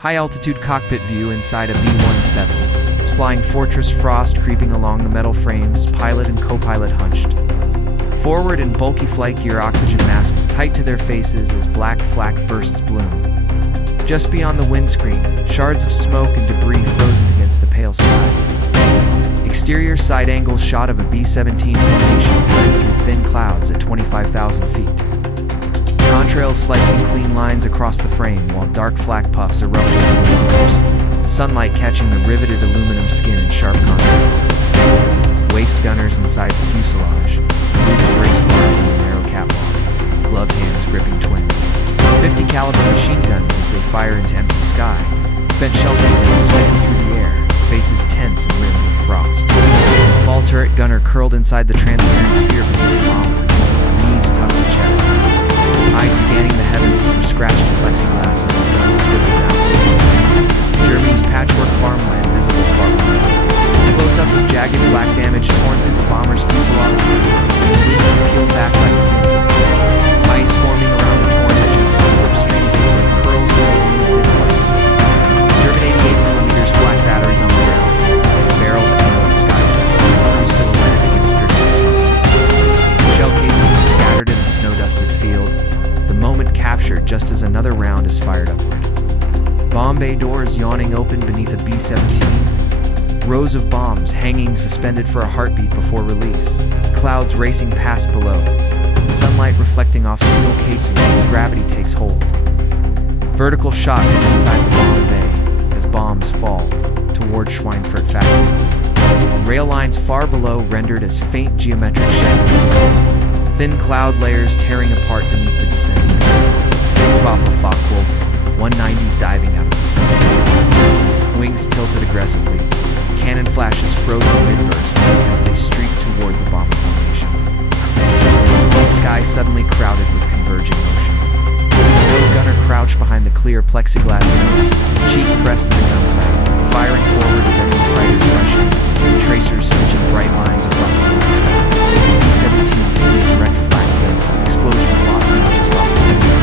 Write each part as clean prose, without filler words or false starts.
High-altitude cockpit view inside a B-17. Flying Fortress Frost creeping along the metal frames, pilot and co-pilot hunched. Forward and bulky flight gear, oxygen masks tight to their faces as black flak bursts bloom. Just beyond the windscreen, shards of smoke and debris frozen against the pale sky. Exterior side-angle shot of a B-17 formation cutting through thin clouds at 25,000 feet. Contrails slicing clean lines across the frame while dark flak puffs erupt around the motors, sunlight catching the riveted aluminum skin in sharp contrast. Waist gunners inside the fuselage, boots braced wide in the narrow catwalk, gloved hands gripping twin. 50 caliber machine guns as they fire into empty sky, spent shell casings spinning through the air, faces tense and rimmed with frost. Ball turret gunner curled inside the transparent sphere beneath the bomber, knees tucked to chest. Eyes scanning the heavens through scratched plexiglass as his guns swivel down. Germany's patchwork farmland visible far below. Close-up of jagged flak damage torn through the bomber's fuselage, aluminum peeled back like tin. Ice forming around the torn edges as slipstream vapor curls around mid-flight. German 88mm flak batteries on the ground, barrels angled skyward, crew silhouetted against drifting smoke. Shell casings scattered in a snow-dusted field, the moment captured just as another round is fired upward. Bomb bay doors yawning open beneath a B-17. Rows of bombs hanging suspended for a heartbeat before release. Clouds racing past below. Sunlight reflecting off steel casings as gravity takes hold. Vertical shot from inside the bomb bay as bombs fall toward Schweinfurt factories. Rail lines far below rendered as faint geometric shadows. Thin cloud layers tearing apart beneath the descending Luftwaffe Focke-Wulf, 190s diving out of the sun. Wings tilted aggressively, cannon flashes frozen mid-burst as they streaked toward the bomber formation. The sky suddenly crowded with converging motion. The nose gunner crouched behind the clear plexiglass nose, cheek pressed to the gun sight, firing forward as enemy fighters rush in, tracers stitching bright lines across the empty sky. B-17 taking a direct flak hit, explosion velocity just off its window,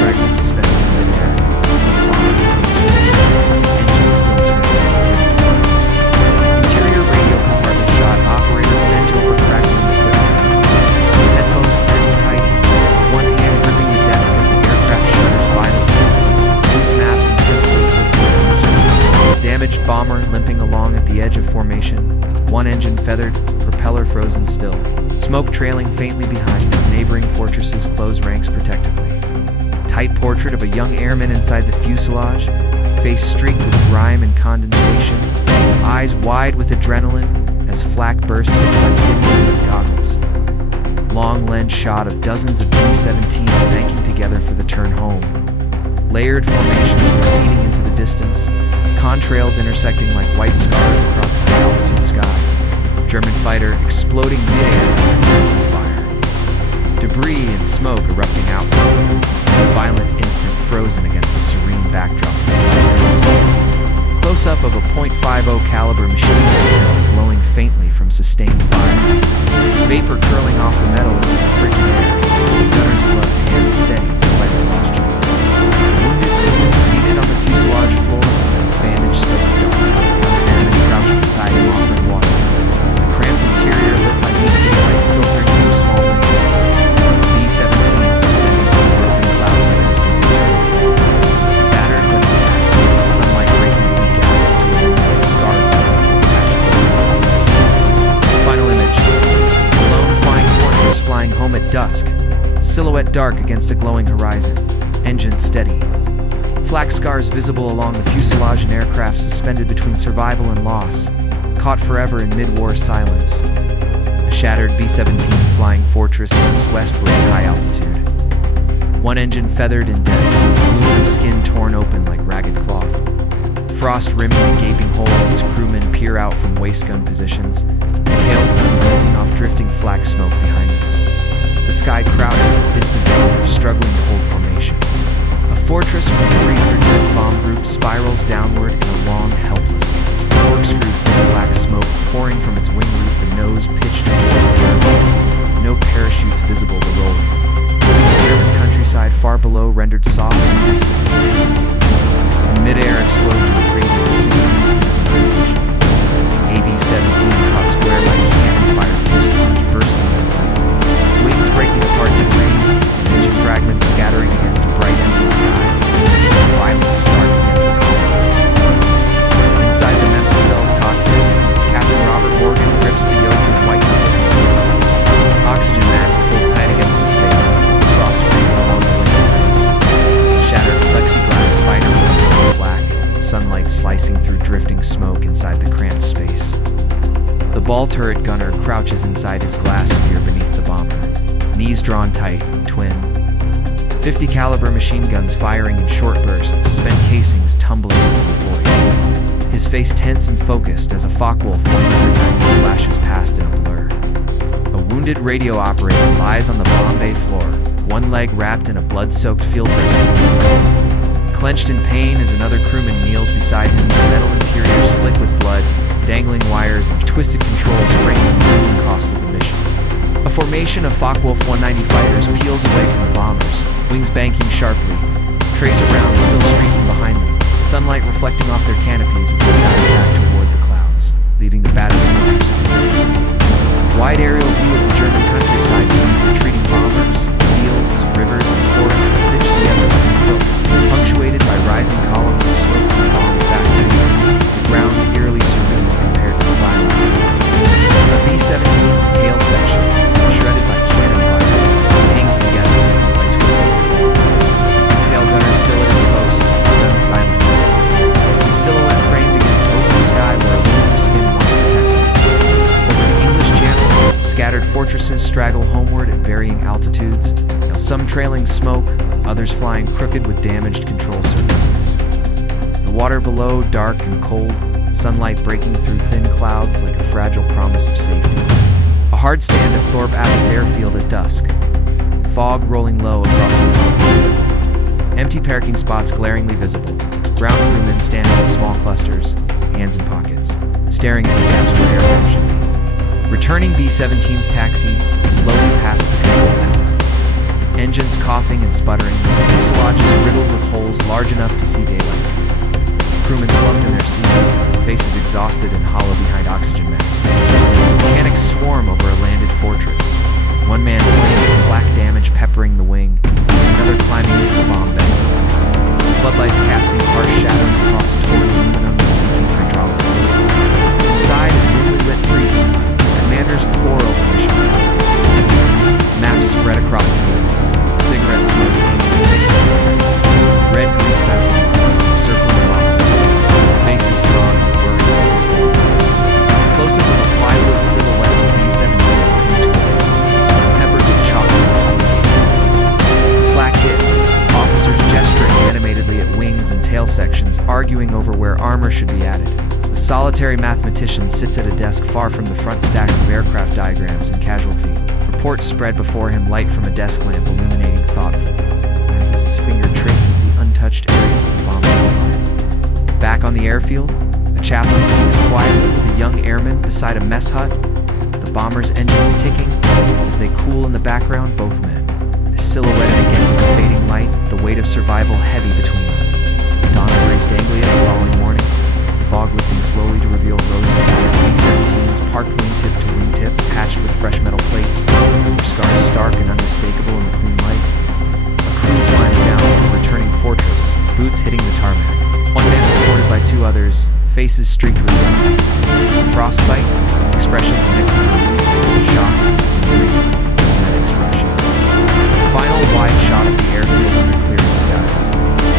fragments suspended in midair. The bomber continues forward, engines still turning in grim defiance. Interior radio compartment shot, operator bent over cracking equipment. Headphones clamped tight, one hand gripping the desk as the aircraft shudders violently. Loose maps and pencils lifted from the surface. Damaged bomber limping along at the edge of formation, one engine feathered, propeller frozen still. Smoke trailing faintly behind as neighboring fortresses close ranks protectively. Tight portrait of a young airman inside the fuselage, face streaked with grime and condensation, eyes wide with adrenaline as flak bursts reflect dimly in his goggles. Long lens shot of dozens of B-17s banking together for the turn home. Layered formations receding into the distance, contrails intersecting like white scars across the high-altitude sky. German fighter exploding mid-air in defensive fire. Debris and smoke erupting outward. A violent instant frozen against a serene backdrop. Close-up of a .50 caliber machine gun barrel glowing faintly from sustained fire. Vapor curling off the metal into the frigid air. Gunner's gloved hands steady despite exhaustion. Wounded crewmen seated on the fuselage floor, bandage soaked dark. Another airman crouched beside him offering water. Cramped interior lit by weak daylight filtering through small windows. B-17s descending on broken cloud layers in return flight. Battered but intact, sunlight breaking through gaps to illuminate scarred panels and patched windows. Final image. A lone flying fortress flying home at dusk. Silhouette dark against a glowing horizon. Engine steady. Flak scars visible along the fuselage and aircraft suspended between survival and loss. Caught forever in mid-war silence. A shattered B-17 flying fortress limps westward at high altitude. One engine feathered and dead, aluminum skin torn open like ragged cloth. Frost rimming the gaping holes as crewmen peer out from waist gun positions, the pale sun glinting off drifting flak smoke behind them. The sky crowded with distant bombers struggling to hold formation. A fortress from 305th Bomb Group spirals downward in a long, helpless, corkscrew thin black smoke pouring from its wing root, the nose pitched toward the air. No parachutes visible below. The German countryside far below rendered soft and distant with haze. In midair, inside the cramped space. The ball turret gunner crouches inside his glass sphere beneath the bomber, knees drawn tight, twin. 50 caliber machine guns firing in short bursts, spent casings tumbling into the void. His face tense and focused as a Focke-Wulf 190 flashes past in a blur. A wounded radio operator lies on the bomb bay floor, one leg wrapped in a blood-soaked field dressing. Clenched in pain as another crewman kneels beside him, the metal interior slick with blood, dangling wires and twisted controls framing the human cost of the mission. A formation of Focke-Wulf 190 fighters peels away from the bombers, wings banking sharply, tracer rounds still streaking behind them, sunlight reflecting off their canopies as they dive back toward the clouds, leaving the battered fortresses. Wide aerial view of the German countryside beneath retreating bombers, fields, rivers, and forests stitched together like a quilt, punctuated by rising columns of smoke from bomb factories, the ground eerily serene compared to the violence of war. A B-17's tail section, shredded by cannon fire, hangs together like twisted metal. The tail gunner still at his post, done silently. His silhouette framed against open sky where aluminum skin once protected it. Over the English Channel, scattered fortresses straggle homeward at varying altitudes, now some trailing smoke, others flying crooked with damaged control surfaces. The water below dark and cold, sunlight breaking through thin clouds like a fragile promise of safety. A hard stand at Thorpe Abbott's airfield at dusk. Fog rolling low across the continent. Empty parking spots glaringly visible. Ground crewmen standing in small clusters, hands in pockets, staring at the gaps where aircraft should be. Returning B-17's taxi slowly past the control tower. Engines coughing and sputtering, fuselages riddled with holes large enough to see daylight. Crewmen slumped in their seats, faces exhausted and hollow behind oxygen masks. Mechanics swarm over a landed fortress. One man pointing at flak damage peppering the wing, another climbing into the bomb bay. Floodlights casting harsh shadows across torn aluminum and leaking hydraulic fluid. Inside a dimly lit briefing hut, commanders pore over mission plans. Maps spread across tables, cigarette smoke hanging thick in the air. Red grease pencil marks, circling bosses. Faces drawn with worry and disbelief. Close-up of a plywood silhouette of B-17 pinned to a wall, peppered with chalk marks on the gate. Flak hits, officers gesturing animatedly at wings and tail sections, arguing over where armor should be added. A solitary mathematician sits at a desk far from the front stacks of aircraft diagrams and casualty. Reports spread before him, light from a desk lamp illuminating thoughtful, as his finger traces the untouched areas of the bomb outline. Back on the airfield, a chaplain speaks quietly with a young airman beside a mess hut, the bomber's engines ticking. As they cool in the background, both men, silhouetted against the fading light, the weight of survival heavy between them. Dawn breaks Anglia the following morning, fog lifting slowly to reveal rows of battered B-17s parked wingtip to wingtip, patched with fresh metal plates, their scars stark and unmistakable in the clean light. A crew climbs down from a returning fortress, boots hitting the tarmac. One man supported by two others, faces streaked with blood. Frostbite, expressions a mix of relief, shock, and grief as medics rush in. Final wide shot of the airfield under clearing skies.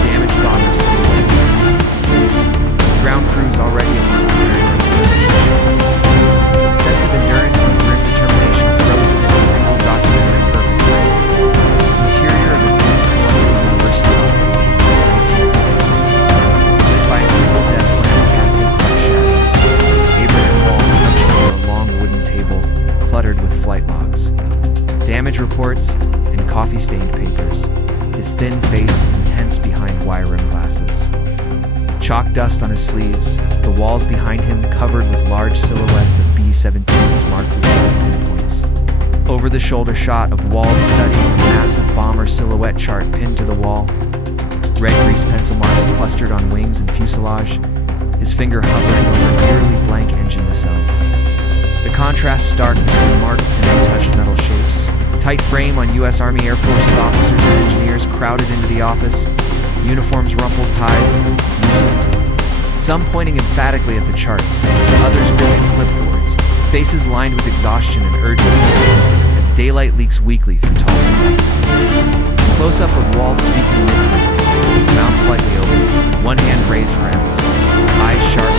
Damaged bombers silhouetted against the horizon. Ground crews already among preparing them for the mission. A sense of endurance and grim determination frozen in a single documentary perfect frame. Interior of a new Columbia University office, 1943. Lit by a single desk lamp casting harsh shadows. Abraham Wall hunched over a long wooden table, cluttered with flight logs. Damage reports and coffee-stained papers. His thin face intense behind wire-rimmed glasses. Chalk dust on his sleeves, the walls behind him covered with large silhouettes of B-17s marked with dark pinpoints. Over-the-shoulder shot of Wald studying a massive bomber silhouette chart pinned to the wall. Red grease pencil marks clustered on wings and fuselage, his finger hovering over nearly blank engine nacelles. The contrast stark between marked and untouched metal shapes. Tight frame on U.S. Army Air Forces officers and engineers crowded into the office. Uniforms rumpled, ties loosened. Some pointing emphatically at the charts, others gripping clipboards, faces lined with exhaustion and urgency as daylight leaks weakly through tall windows. Close-up of Wald speaking mid-sentence, mouth slightly open, one hand raised for emphasis, eyes sharp.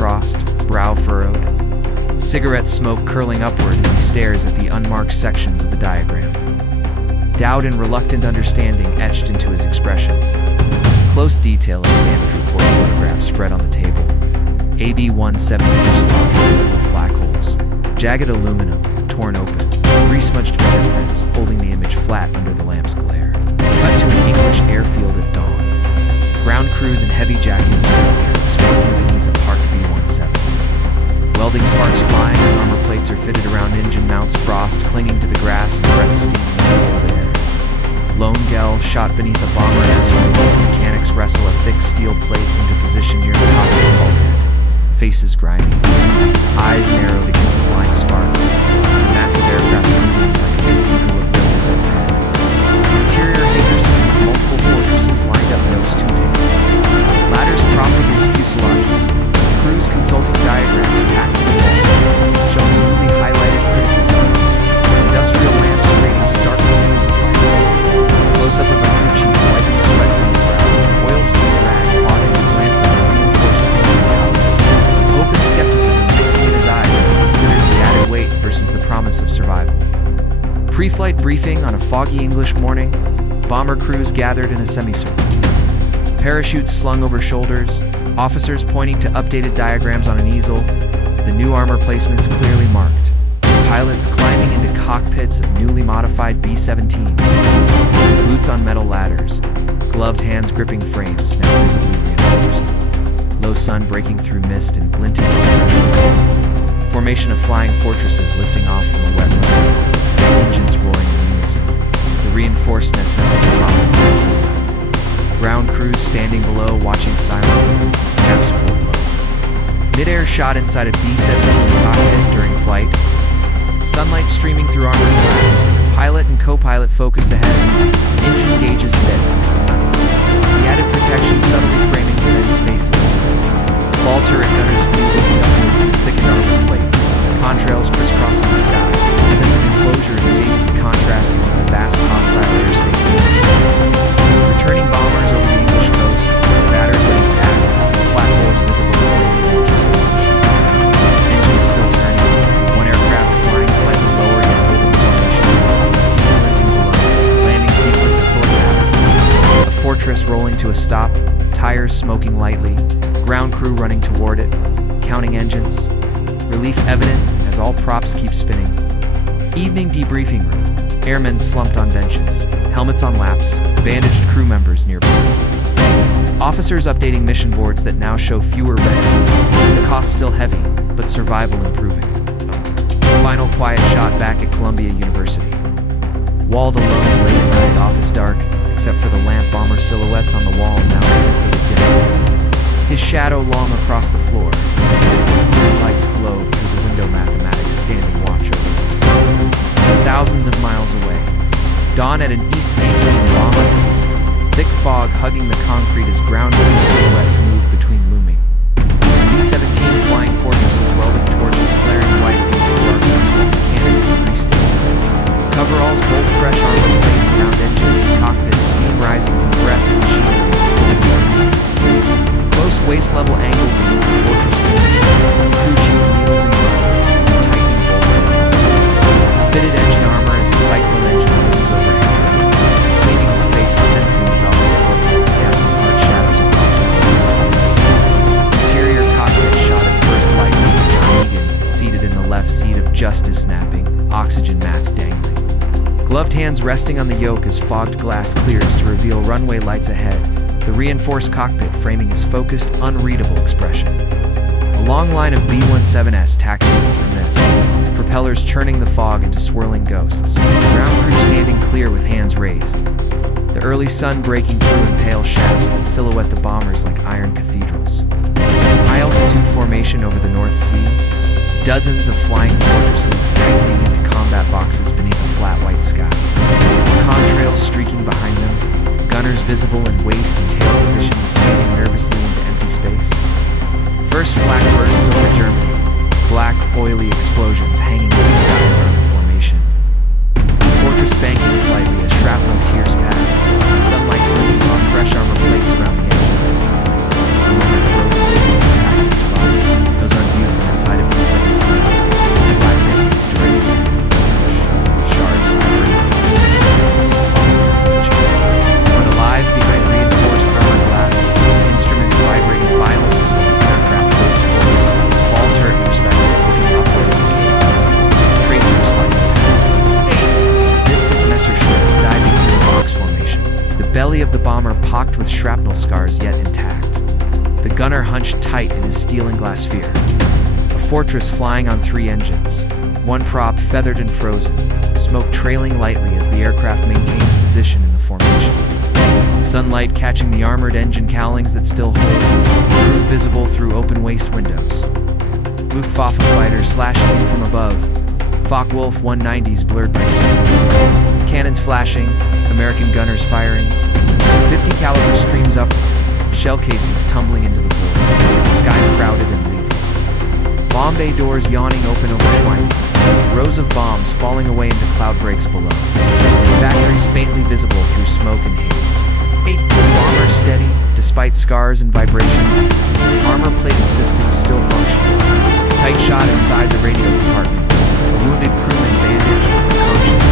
crossed, brow furrowed, cigarette smoke curling upward as he stares at the unmarked sections of the diagram. Doubt and reluctant understanding etched into his expression. Close detail of the damage report photograph spread on the table. AB-17 fuselage with flak holes, jagged aluminum, torn open, grease-smudged fingerprints holding the image flat under the lamp's glare. Cut to an English airfield at dawn. Ground crews in heavy jackets and metal caps working beneath a parked B-17. Welding sparks flying as armor plates are fitted around engine mounts, frost clinging to the grass and breath steaming in the cold air. Lone Gell shot beneath a bomber S-wing as mechanics wrestle a thick steel plate into position near the cockpit bulkhead. Faces grimy, eyes narrowed against the flying sparks. The massive aircraft moving like a cathedral of ribbons overhead. Interior hangars with multiple fortresses lined up nose to tail. Ladders propped against fuselages. Crews consulting diagrams tacked to the walls, showing newly highlighted critical zones. Industrial lamps creating stark windows of light. Close-up of a crew chief wiping sweat from his brow, oil stained rag pausing to glance at the reinforced engine gallery. Open skepticism mixing in his eyes as he considers the added weight versus the promise of survival. Pre-flight briefing on a foggy English morning, bomber crews gathered in a semicircle. Parachutes slung over shoulders, officers pointing to updated diagrams on an easel, the new armor placements clearly marked. Pilots climbing into cockpits of newly modified B-17s. Boots on metal ladders, gloved hands gripping frames now visibly reinforced. Low sun breaking through mist and glinting on fresh roads. Formation of flying fortresses lifting off from a wet runway. Engines roaring in unison. The reinforced nacelles prominent in silhouette. Ground crews standing below watching silently. Caps pulled low. Mid-air shot inside a B-17 cockpit during flight. Sunlight streaming through armored glass. Pilot and co-pilot focused ahead. Engine gauges steady. The added protection subtly framing the men's faces. Ball turret gunners view looking upward through thickened armor plates. Contrails crisscrossing the sky. Sense of enclosure and safety contrasting with the vast hostile airspace beneath. Returning bombers over the English coast, battered but intact, flat holes visible in wings and fuselage. Engines still turning, one aircraft flying slightly lower yet holding formation. Sea glinting below, landing sequence at Thor Towers. A fortress rolling to a stop, tires smoking lightly, ground crew running toward it, counting engines. Relief evident as all props keep spinning. Evening debriefing room. Airmen slumped on benches, helmets on laps, bandaged crew members nearby. Officers updating mission boards that now show fewer red X's. The cost still heavy, but survival improving. Final quiet shot back at Columbia University. Walled alone late at night, office dark, except for the lamp bomber silhouettes on the wall now imitated dimly. His shadow long across the floor, as distant city lights glow through the window mathematics standing watch over them. Thousands of miles away. Dawn at an East Anglian bomber base. Thick fog hugging the concrete as ground crew silhouettes move between looming. B-17 flying fortresses welding torches flaring white against the darkness while mechanics and restate. Coveralls bolt fresh armor plates around engines and cockpits, steam rising from breath and machinery. Close waist-level angle beneath the fortress window. Crew chief kneels in mud, tightening bolts on the fitted engine armor as a cyclone engine looms overhead, leaving his face tense and exhausted footlights casting hard shadows across the blue skin. Interior cockpit shot at first light with John Egan seated in the left seat of Justice snapping, oxygen mask dangling. Gloved hands resting on the yoke as fogged glass clears to reveal runway lights ahead. The reinforced cockpit framing his focused, unreadable expression. A long line of B-17s taxiing through mist, propellers churning the fog into swirling ghosts, ground crew standing clear with hands raised. The early sun breaking through in pale shafts that silhouette the bombers like iron cathedrals. High-altitude formation over the North Sea, dozens of flying fortresses tightening into combat boxes beneath a flat white sky. Contrails streaking behind them, gunners visible in waist and tail positions scanning nervously into empty space. First flak bursts over Germany, black, oily explosions hanging in the sky around the formation. The fortress banking slightly as shrapnel tears past, sunlight glinting off fresh armor plates around the engines. The woman frozen between the impact and survived. hunched tight in his steel and glass sphere. A fortress flying on 3 engines, one prop feathered and frozen, smoke trailing lightly as the aircraft maintains position in the formation. Sunlight catching the armored engine cowlings that still hold, crew visible through open waste windows. Luftwaffe fighters slashing in from above, Focke-Wulf 190s blurred by smoke. Cannons flashing, American gunners firing. 50 caliber streams up, shell casings tumbling into the void, the sky crowded and lethal. Bomb bay doors yawning open over Schweinfurt, rows of bombs falling away into cloud breaks below. Factories faintly visible through smoke and haze. Bombers steady, despite scars and vibrations. Armor-plated systems still functioning. Tight shot inside the radio compartment. A wounded crewman bandaged but conscious.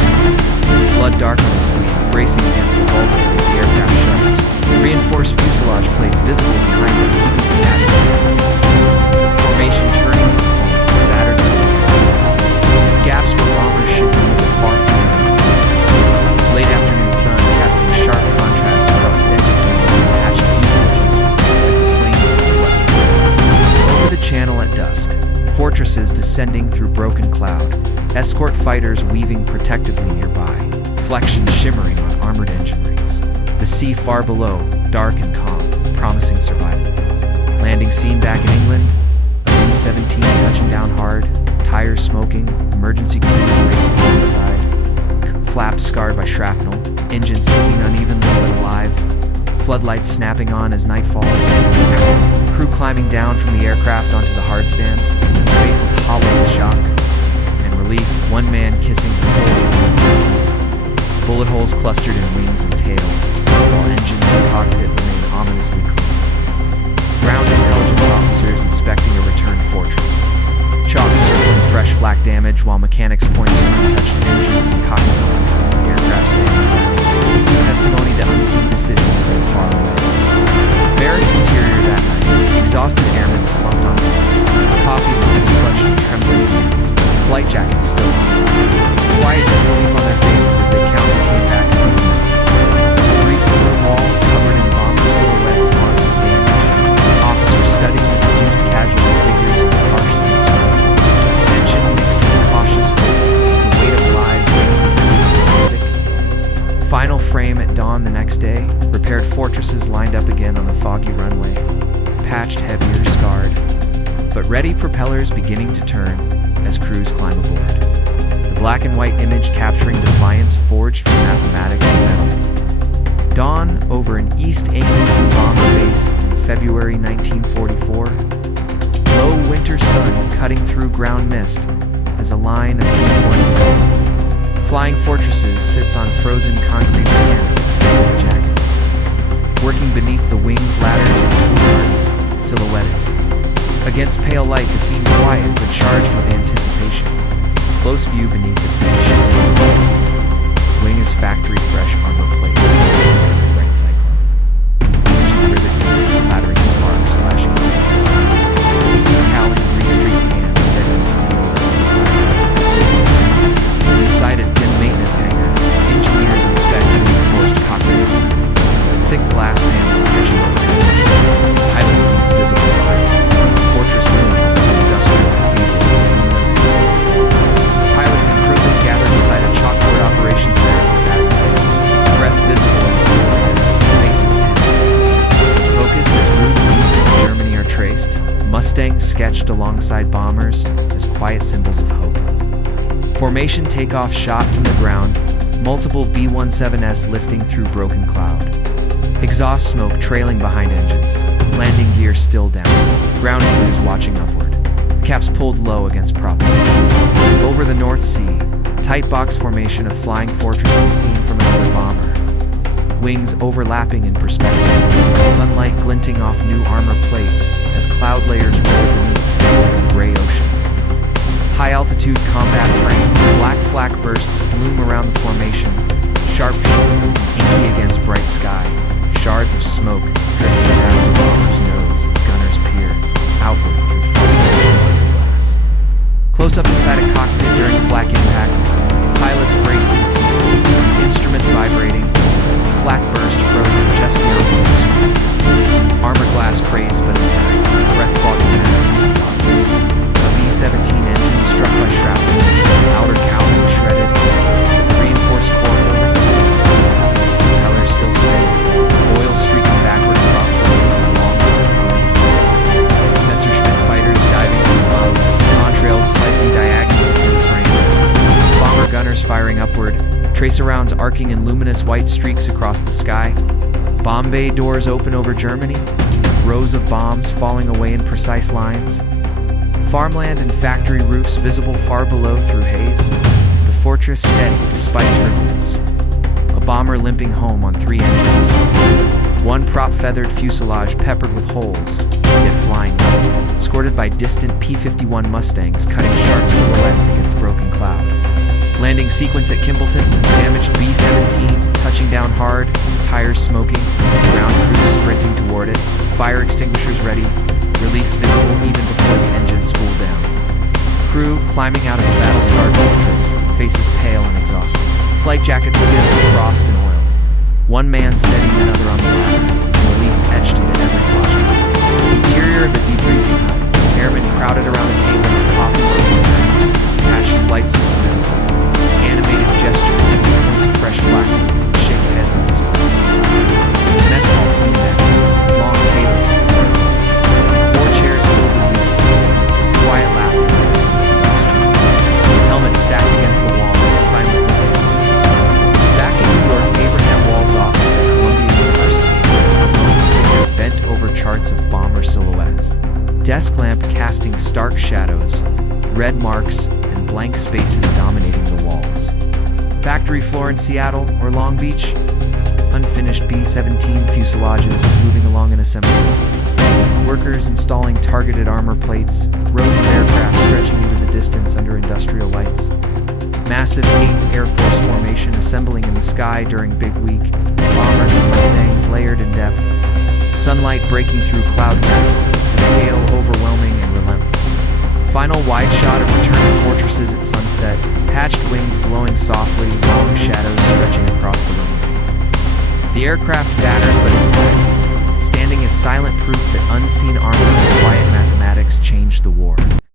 Blood dark on his sleeve, bracing against the bulkhead as the aircraft shudders. Reinforced fuselage plates visible behind them, keeping the cabin intact. Formation turning from home, battered and intact. Gaps where bombers should be, but far fewer than before. Late afternoon sun casting sharp contrast across dented wings and patched fuselages as the planes moved westward. Over the channel at dusk, fortresses descending through broken cloud, escort fighters weaving protectively nearby, reflections shimmering on armored engine rings. The sea far below, dark and calm, promising survival. Landing scene back in England, a B-17 touching down hard, tires smoking, emergency crews racing alongside, flaps scarred by shrapnel, engines ticking unevenly but alive, floodlights snapping on as night falls, crew climbing down from the aircraft onto the hard stand, faces hollow with shock, and relief, one man kissing the whole. Bullet holes clustered in wings and tail, while engines and cockpit remain ominously clean. Ground intelligence officers inspecting a returned fortress. Chalk circling fresh flak damage while mechanics point to untouched engines and cockpit. The aircraft standing silent. Testimony to unseen decisions made far away. Barracks interior that night. Exhausted airmen slumped on bunks. Coffee mugs clutched in trembling hands. Flight jackets still on. Quiet disbelief on their faces as they counted came back to the brief room wall covered in bomber silhouettes marked with damage. Officers studying the reduced casualty figures in the harsh leaves. Tension mixed with cautious hope. The weight of lives hanging on every statistic. Final frame at dawn the next day. Repaired fortresses lined up again on the foggy runway. Patched heavier, scarred. But ready propellers beginning to turn as crews climb aboard. The black and white image capturing defiance forged from mathematics and metal. Dawn over an East Anglian bomber base in February 1944. Low winter sun cutting through ground mist as a line of B-17 flying fortresses sits on frozen concrete mechanics and jackets. Working beneath the wings, ladders, and tool yards, silhouetted. Against pale light, the scene quiet but charged with anticipation. Close view beneath the finished scene. Wing is factory fresh armor plates. Bright cyclone. Engine rivet units clattering sparks flashing on the inside. Cowling three-streaked hands steadying steel down the side. Inside a dim maintenance hangar, engineers inspect reinforced cockpit armor. Thick glass panels edging overhead. Pilot seats visible behind. Fortress looming with industrial cathedral aluminum units. Pilots and crewmen gathered inside a chalkboard operations area. Breath visible in the overhead, faces tense. Focused as routes deep into Germany are traced, Mustangs sketched alongside bombers as quiet symbols of hope. Formation takeoff shot from the ground, multiple B-17s lifting through broken cloud. Exhaust smoke trailing behind engines, landing gear still down, ground crews watching upward, caps pulled low against prop. Over the North Sea, tight box formation of flying fortresses seen from another bomber. Wings overlapping in perspective, sunlight glinting off new armor plates as cloud layers roll beneath like a gray ocean. High-altitude combat frame, black flak bursts bloom around the formation, sharp inky against bright sky, shards of smoke drifting past a bomber's nose as gunners peer outward through frost-edged plexiglass. Close up inside a cockpit during flak impact, pilots braced in seats, instruments vibrating, flak burst frozen just beyond the windscreen. Armor glass crazed but intact. tracer rounds arcing in luminous white streaks across the sky. Bomb bay doors open over Germany, rows of bombs falling away in precise lines. Farmland and factory roofs visible far below through haze. The fortress steady despite turbulence. A bomber limping home on 3 engines. One prop-feathered fuselage peppered with holes, yet flying level, escorted by distant P-51 Mustangs cutting sharp silhouettes against broken cloud. Landing sequence at Kimbleton, damaged B-17, touching down hard, tires smoking, ground crews sprinting toward it, fire extinguishers ready, relief visible even before the engine spooled down. Crew climbing out of a battle-scarred fortress, faces pale and exhausted. Flight jackets stiff with frost and oil. One man steadying another on the ladder, relief etched into every posture. Interior of a debriefing hut, airmen crowded around a table with coffee mugs and wraps, patched flight suits visible, animated gestures as they point to fresh flak holes and shake heads in disbelief. Mess hall scene active, long tables and rooms, more chairs filled with weeks before, quiet laughter mixing with exhaustion. Helmets stacked against the wall like silent witnesses. Back in New York, Abraham Wald's office at Columbia University, a lone figure bent over charts of bomber silhouettes. Desk lamp casting stark shadows, red marks, and blank spaces dominating the walls. Factory floor in Seattle or Long Beach, unfinished B-17 fuselages moving along an assembly line. Workers installing targeted armor plates, rows of aircraft stretching into the distance under industrial lights. Massive 8th Air Force formation assembling in the sky during Big Week, bombers and Mustangs layered in depth. Sunlight breaking through cloud gaps, the scale overwhelming and relentless. Final wide shot of returning fortresses at sunset, patched wings glowing softly, long shadows stretching across the runway. The aircraft battered but intact, standing as silent proof that unseen armor and quiet mathematics changed the war.